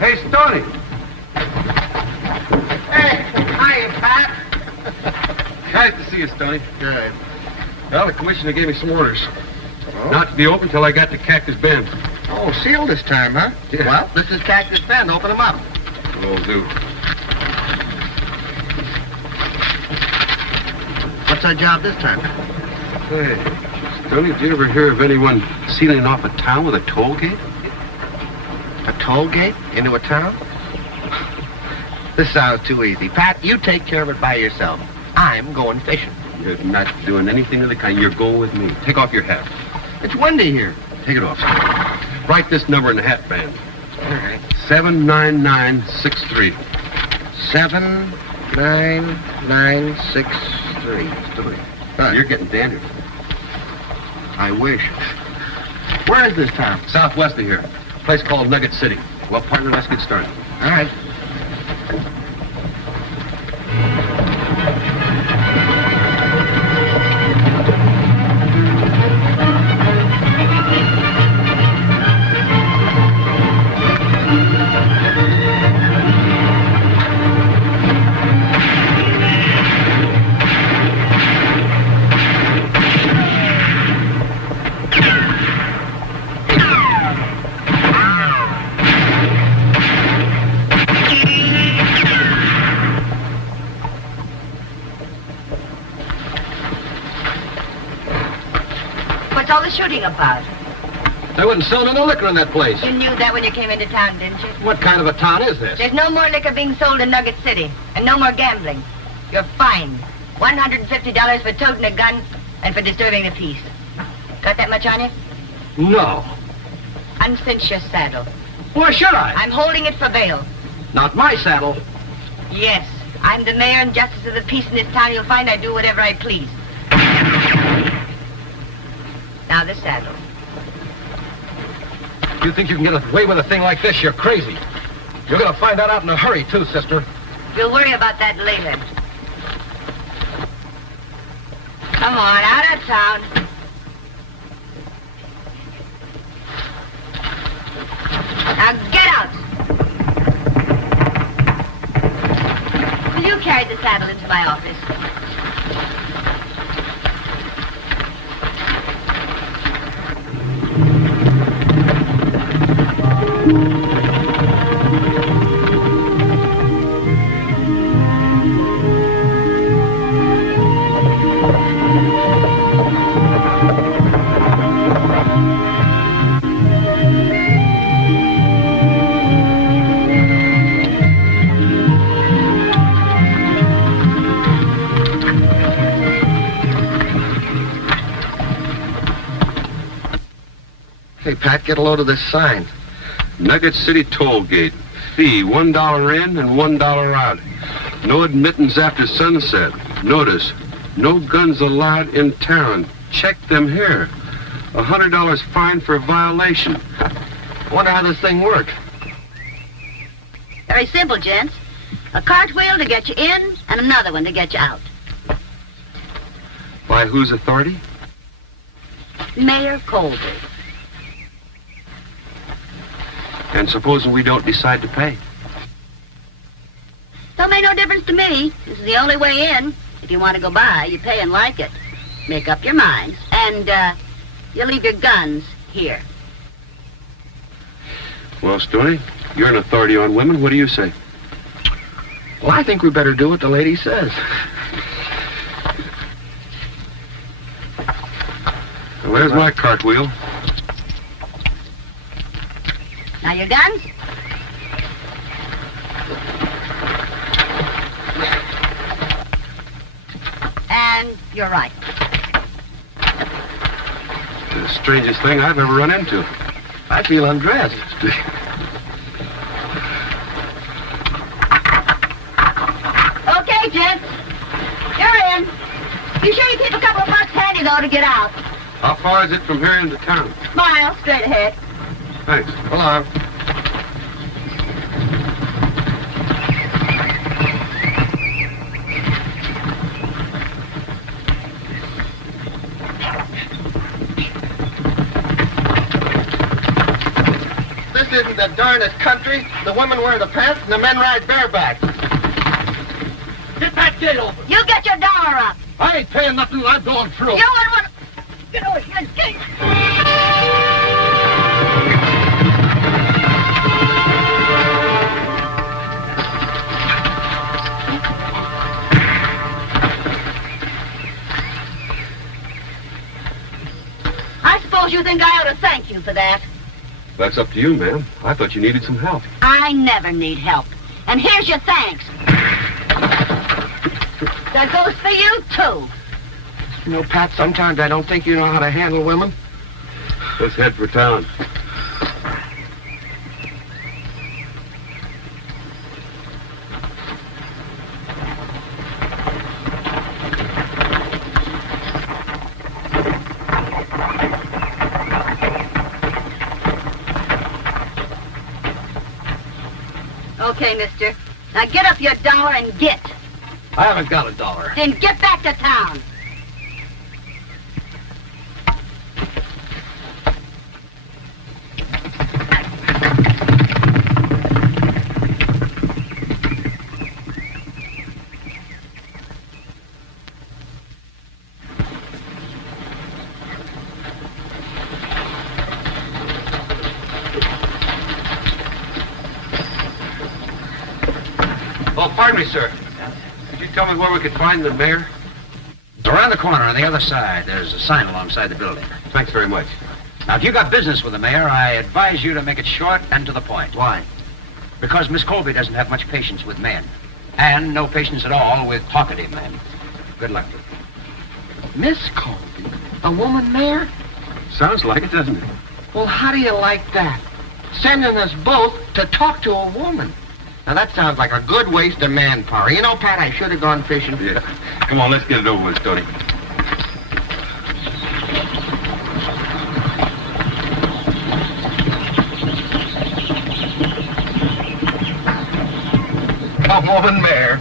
Hey, Stoney. Hey, hi, Pat. Nice to see you, Stoney. Good. Well, the commissioner gave me some orders. Oh? Not to be open till I got to Cactus Bend. Oh, sealed this time, huh? Yeah. Well, this is Cactus Bend. Open them up. Will do. What's our job this time? Hey, Stoney, did you ever hear of anyone sealing off a town with a toll gate? A toll gate into a town? This sounds too easy. Pat, you take care of it by yourself. I'm going fishing. You're not doing anything of the kind. You're going with me. Take off your hat. It's windy here. Take it off. Write this number in the hat band. All right. 79963. 79963. Stoney, Huh. you're getting dandruff. I wish. Where is this town? Southwest of here. A place called Nugget City. Well, partner, let's get started. All right. What's all the shooting about? They wouldn't sell me no liquor in that place. You knew that when you came into town, didn't you? What kind of a town is this? There's no more liquor being sold in Nugget City, and no more gambling. You're fined. $150 for toting a gun and for disturbing the peace. Got that much on you? No. Uncinch your saddle. Why should I? I'm holding it for bail. Not my saddle. Yes, I'm the mayor and justice of the peace in this town. You'll find I do whatever I please. Now the saddle. You think you can get away with a thing like this? You're crazy. You're gonna find that out in a hurry, too, sister. You'll worry about that later. Come on, out of town. Now get out. Will you carry the saddle into my office? Hey, Pat, get a load of this sign. Nugget City Toll Gate. Fee, $1 in and $1 out. No admittance after sunset. Notice, no guns allowed in town. Check them here. $100 fine for violation. I wonder how this thing works. Very simple, gents. A cartwheel to get you in and another one to get you out. By whose authority? Mayor Colby. And supposing we don't decide to pay? Don't make no difference to me. This is the only way in. If you want to go by, you pay and like it. Make up your minds. And, you leave your guns here. Well, Stoney, you're an authority on women. What do you say? Well, I think we better do what the lady says. Well, there's my cartwheel. Now your guns? And you're right. The strangest thing I've ever run into. I feel undressed. Okay, gents. You're in. Be sure you keep a couple of bucks handy, though, to get out. How far is it from here into town? Smile, straight ahead. Thanks. Hello. This isn't the darnest country. The women wear the pants and the men ride bareback. Get that gate open. You get your dollar up. I ain't paying nothing. I'm going through. You wouldn't want to... Get over here, gate. I suppose you think I ought to thank you for that. That's up to you, ma'am. I thought you needed some help. I never need help. And here's your thanks. That goes for you, too. You know, Pat, sometimes I don't think you know how to handle women. Let's head for town. Okay, mister. Now get up your dollar and get. I haven't got a dollar. Then get back to town. Oh, pardon me, sir. Could you tell me where we could find the mayor? It's around the corner on the other side. There's a sign alongside the building. Thanks very much. Now, if you got business with the mayor, I advise you to make it short and to the point. Why? Because Miss Colby doesn't have much patience with men. And no patience at all with talkative men. Good luck. Miss Colby? A woman mayor? Sounds like it, doesn't it? Well, how do you like that? Sending us both to talk to a woman. Now, that sounds like a good waste of manpower. You know, Pat, I should have gone fishing. Yeah. Come on, let's get it over with, Tony. A woman mayor.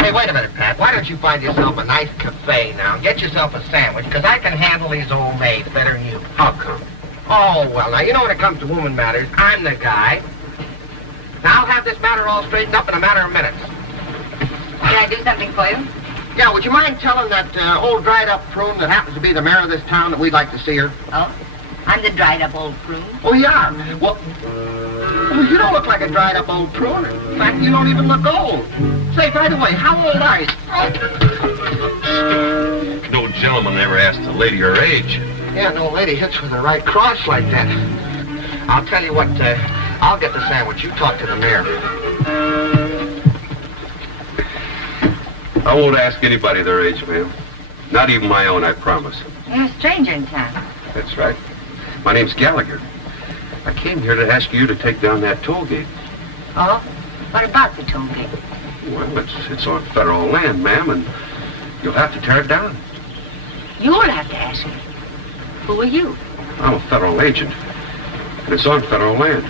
Hey, wait a minute, Pat. Why don't you find yourself a nice cafe now? Get yourself a sandwich, because I can handle these old maids better than you. How come? Oh, well, now, you know when it comes to woman matters, I'm the guy. Now, I'll have this matter all straightened up in a matter of minutes. Can I do something for you? Yeah, would you mind telling that old dried-up prune that happens to be the mayor of this town that we'd like to see her? Oh, I'm the dried-up old prune. Oh, yeah? Well, you don't look like a dried-up old prune. In fact, you don't even look old. Say, by the way, how old are you? No gentleman ever asked a lady her age. Yeah, no lady hits with the right cross like that. I'll tell you what, I'll get the sandwich. You talk to the mayor. I won't ask anybody their age, ma'am. Not even my own, I promise. You're a stranger in town. That's right. My name's Gallagher. I came here to ask you to take down that toll gate. Oh? What about the toll gate? Well, it's on federal land, ma'am, and you'll have to tear it down. You'll have to ask me. Who are you? I'm a federal agent, and it's on federal land.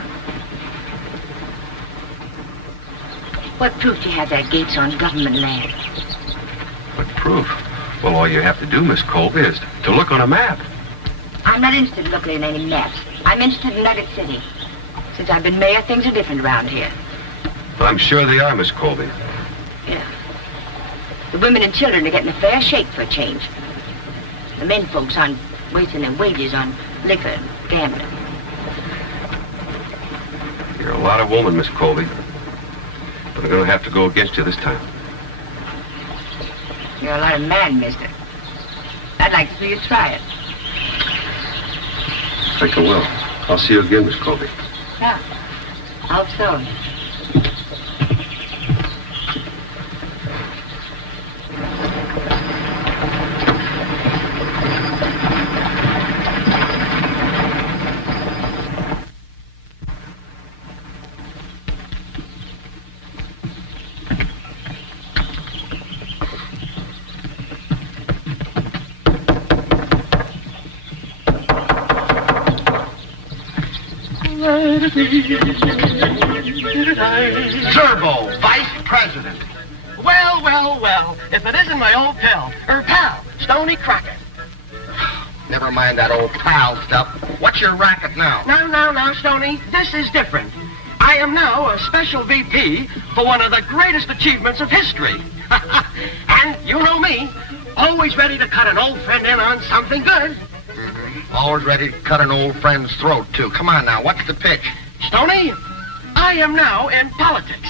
What proof do you have that gate's on government land? What proof? Well, all you have to do, Miss Colby, is to look on a map. I'm not interested in looking at any maps. I'm interested in Nugget City. Since I've been mayor, things are different around here. I'm sure they are, Miss Colby. Yeah. The women and children are getting a fair shake for a change. The men folks aren't wasting their wages on liquor and gambling. You're a lot of woman, Miss Colby. But I'm going to have to go against you this time. You're a lot of man, mister. I'd like to see you try it. I think I will. I'll see you again, Miss Colby. Yeah. Hope so. Turbo, vice president. Well, well, well. If it isn't my old pal, Stony Crockett. Never mind that old pal stuff. What's your racket now? Now, Stoney. This is different. I am now a special VP for one of the greatest achievements of history. And you know me, always ready to cut an old friend in on something good. Always ready to cut an old friend's throat, too. Come on now, what's the pitch? Stoney, I am now in politics,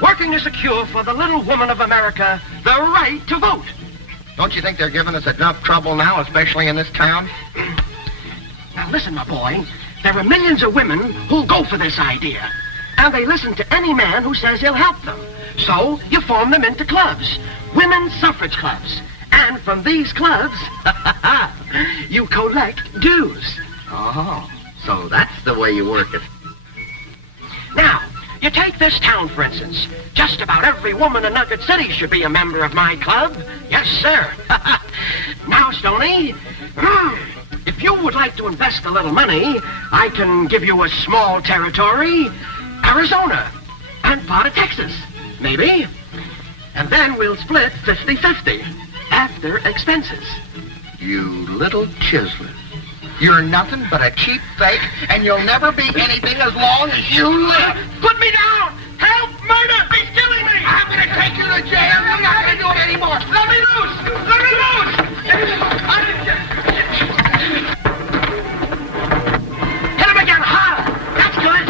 working to secure for the little woman of America the right to vote. Don't you think they're giving us enough trouble now, especially in this town? Now listen, my boy, there are millions of women who'll go for this idea, and they listen to any man who says he'll help them. So you form them into clubs, women's suffrage clubs. And from these clubs, you collect dues. Oh, so that's the way you work it. Now, you take this town, for instance. Just about every woman in Nugget City should be a member of my club. Yes, sir. Now, Stoney, if you would like to invest a little money, I can give you a small territory, Arizona, and part of Texas, maybe. And then we'll split 50-50 after expenses. You little chiseler. You're nothing but a cheap fake, and you'll never be anything as long as you live. Put me down! Help! Murder! He's killing me! I'm going to take you to jail. I'm not going to do it anymore. Let me loose! Let me loose! Hit him again, harder! That's good!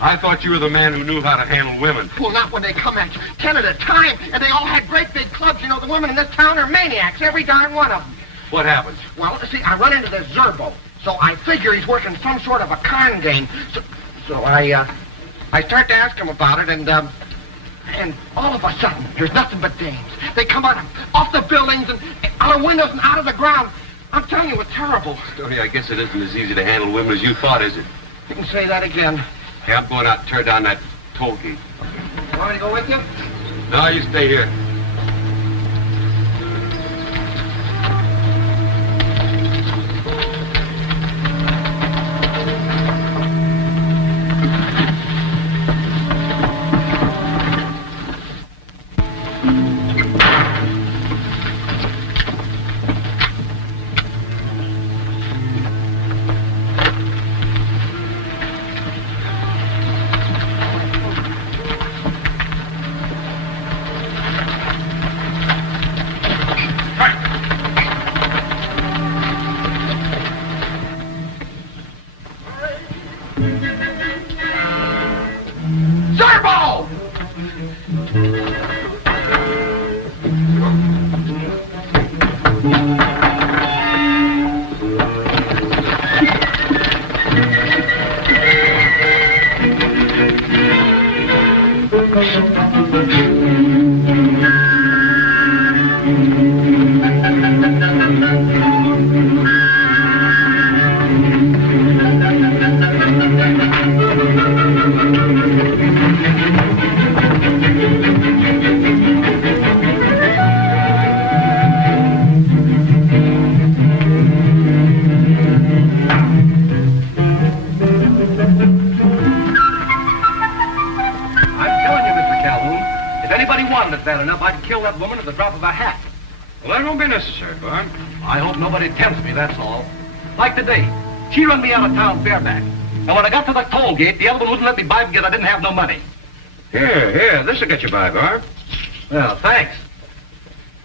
I thought you were the man who knew how to handle women. Well, not when they come at you. 10 at a time, and they all had great big clubs. You know, the women in this town are maniacs, every darn one of them. What happened? Well, see, I run into this Zerbo, so I figure he's working some sort of a con game. So I start to ask him about it, and all of a sudden, there's nothing but dames. They come out off the buildings and out of windows and out of the ground. I'm telling you, it's terrible. Tony, I guess it isn't as easy to handle women as you thought, is it? You can say that again. Hey, I'm going out and tear down that toll gate. You want me to go with you? No, you stay here. Bad enough, I can kill that woman at the drop of a hat. Well, that won't be necessary, Barn. I hope nobody tempts me, that's all. Like today, she run me out of town bareback. And when I got to the toll gate, the other one wouldn't let me buy because I didn't have no money. Here, this'll get you by, Barn. Well, thanks.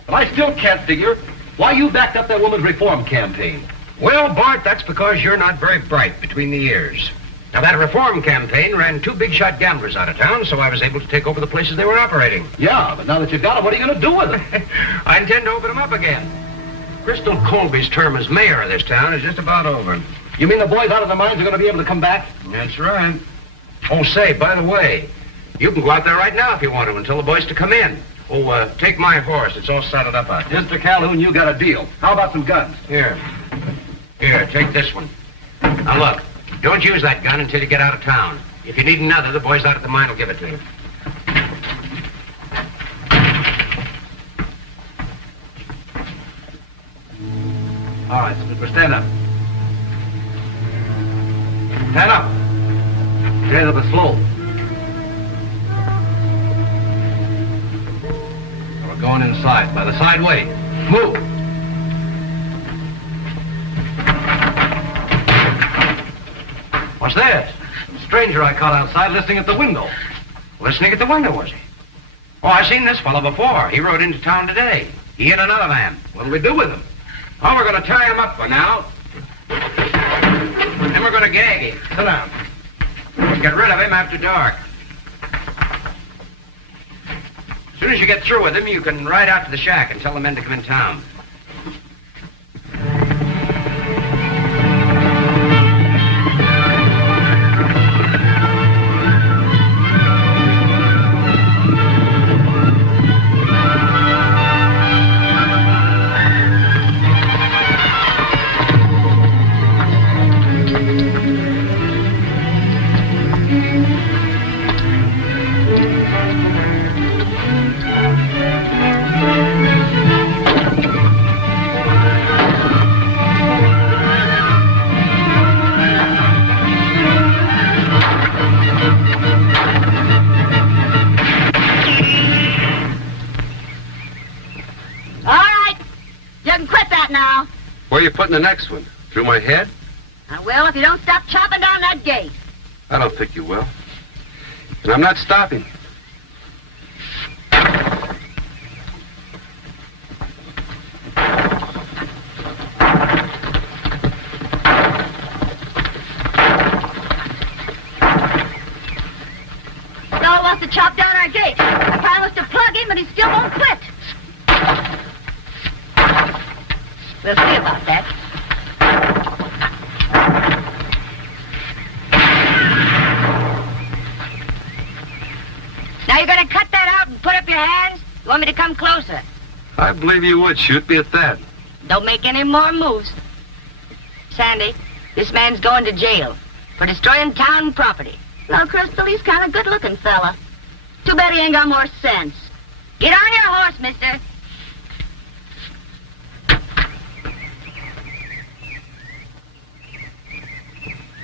But I still can't figure why you backed up that woman's reform campaign. Well, Bart, that's because you're not very bright between the ears. Now, that reform campaign ran two big-shot gamblers out of town, so I was able to take over the places they were operating. Yeah, but now that you got them, what are you going to do with them? I intend to open them up again. Crystal Colby's term as mayor of this town is just about over. You mean the boys out of the mines are going to be able to come back? That's right. Oh, say, by the way, you can go out there right now if you want to and tell the boys to come in. Oh, take my horse. It's all saddled up out there. Mr. Calhoun, you got a deal. How about some guns? Here, take this one. Now, look. Don't use that gun until you get out of town. If you need another, the boys out at the mine will give it to you. All right, stand up. Stand up. Stand up and slow. We're going inside, by the side way. Move. What's this? Some stranger I caught outside listening at the window. Listening at the window, was he? Oh, I seen this fellow before. He rode into town today. He and another man. What'll we do with him? Oh, we're going to tie him up for now. Then we're going to gag him. Sit down. We'll get rid of him after dark. As soon as you get through with him, you can ride out to the shack and tell the men to come in town. Where are you putting the next one? Through my head? I will if you don't stop chopping down that gate. I don't think you will. And I'm not stopping. Fellow wants to chop down our gate. I promised to plug him, but he still won't quit. We'll see about that. Now you're going to cut that out and put up your hands? You want me to come closer? I believe you would shoot me at that. Don't make any more moves. Sandy, this man's going to jail for destroying town property. Well, Crystal, he's kind of good-looking fella. Too bad he ain't got more sense. Get on your horse, mister.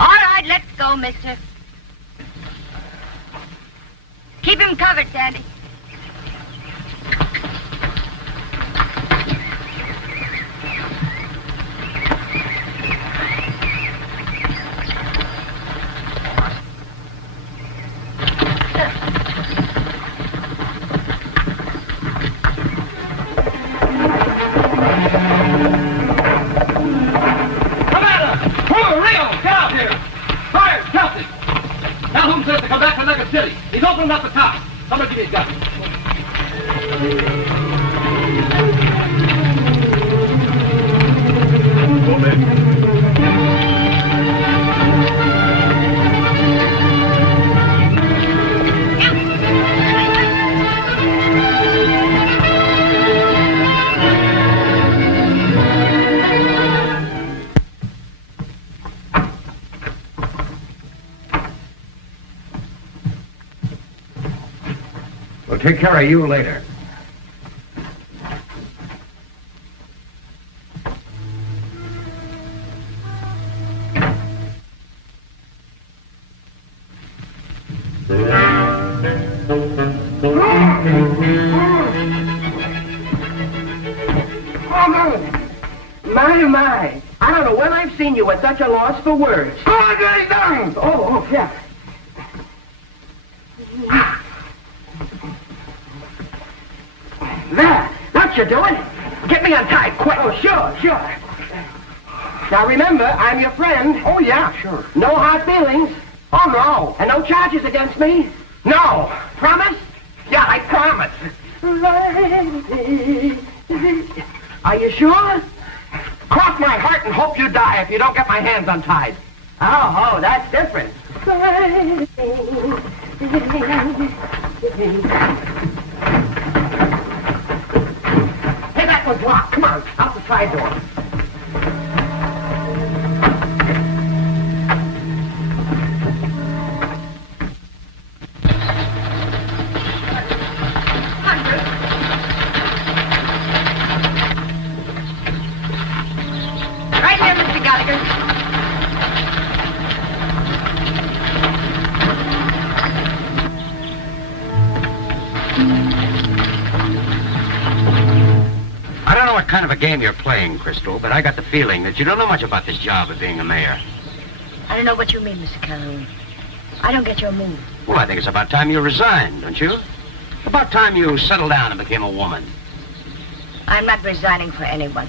All right, let's go, mister. Keep him covered, Sandy. Calhoun says to come back to Nugget City. He's opening up the top. Somebody give me a gun. Go, man. We'll take care of you later. My. I don't know when I've seen you at such a loss for words. Oh, yeah. There. What you doing? Get me untied, quick. Oh, sure. Now, remember, I'm your friend. Oh, yeah, sure. No hard feelings. Oh, no. And no charges against me? No. Promise? Yeah, I promise. Are you sure? Cross my heart and hope you die if you don't get my hands untied. Oh, that's different. Hey, that was locked. Come on, out the side door. what game you're playing, Crystal, but I got the feeling that you don't know much about this job of being a mayor. I don't know what you mean, Mr. Calhoun. I don't get your move. Well, I think it's about time you resigned, don't you? About time you settled down and became a woman. I'm not resigning for anyone.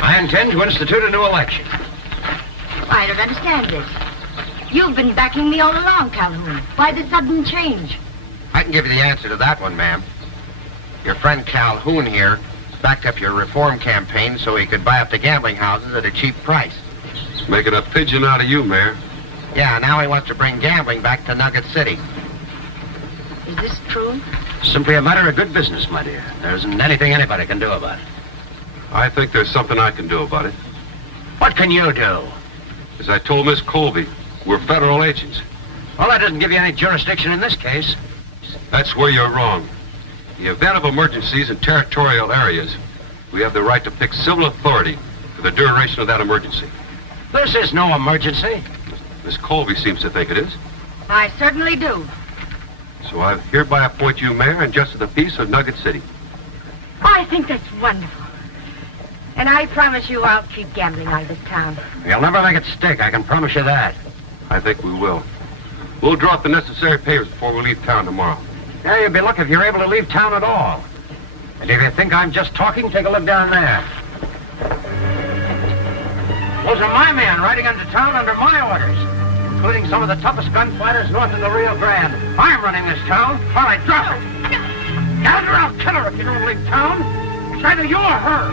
I intend to institute a new election. I don't understand this. You've been backing me all along, Calhoun. Why the sudden change? I can give you the answer to that one, ma'am. Your friend Calhoun here backed up your reform campaign so he could buy up the gambling houses at a cheap price. Making a pigeon out of you, Mayor. Yeah, now he wants to bring gambling back to Nugget City. Is this true? Simply a matter of good business, my dear. There isn't anything anybody can do about it. I think there's something I can do about it. What can you do? As I told Miss Colby, we're federal agents. Well, that doesn't give you any jurisdiction in this case. That's where you're wrong. In the event of emergencies in territorial areas, we have the right to pick civil authority for the duration of that emergency. This is no emergency. Miss Colby seems to think it is. I certainly do. So I hereby appoint you mayor and justice of the peace of Nugget City. I think that's wonderful. And I promise you I'll keep gambling out of this town. You'll never make it stick, I can promise you that. I think we will. We'll draw up the necessary papers before we leave town tomorrow. Yeah, you'll be lucky if you're able to leave town at all. And if you think I'm just talking, take a look down there. Those are my men riding into town under my orders, including some of the toughest gunfighters north of the Rio Grande. I'm running this town, while I drop it. Get her, I'll kill her if you don't leave town. It's either you or her.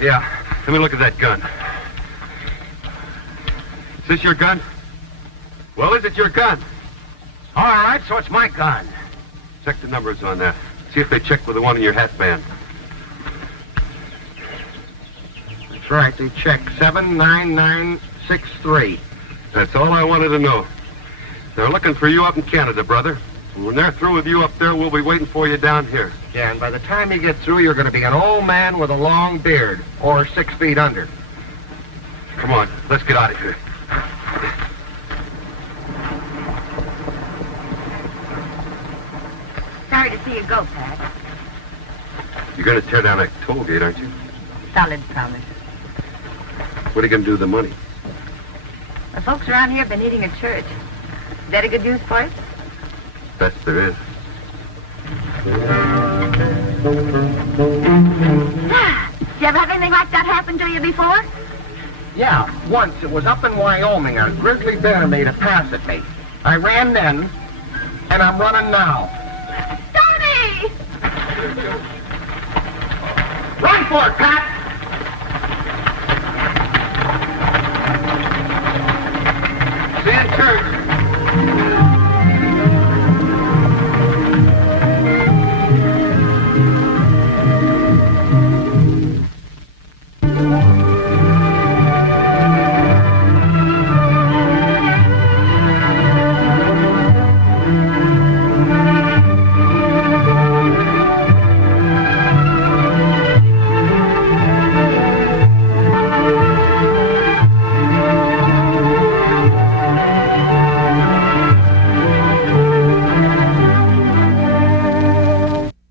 Yeah. Let me look at that gun. Is this your gun? Well, is it your gun? All right, so it's my gun. Check the numbers on that. See if they check with the one in your hat band. That's right, they check 79963. That's all I wanted to know. They're looking for you up in Canada, brother. And when they're through with you up there, we'll be waiting for you down here. Yeah, and by the time you get through, you're going to be an old man with a long beard, or 6 feet under. Come on, let's get out of here. Sorry to see you go, Pat. You're going to tear down that toll gate, aren't you? Solid promise. What are you going to do with the money? The folks around here have been eating at church. Is that a good news for us? Best there is. Did you ever have anything like that happen to you before? Yeah, once. It was up in Wyoming. A grizzly bear made a pass at me. I ran then, and I'm running now. Tony! Run for it, Pat!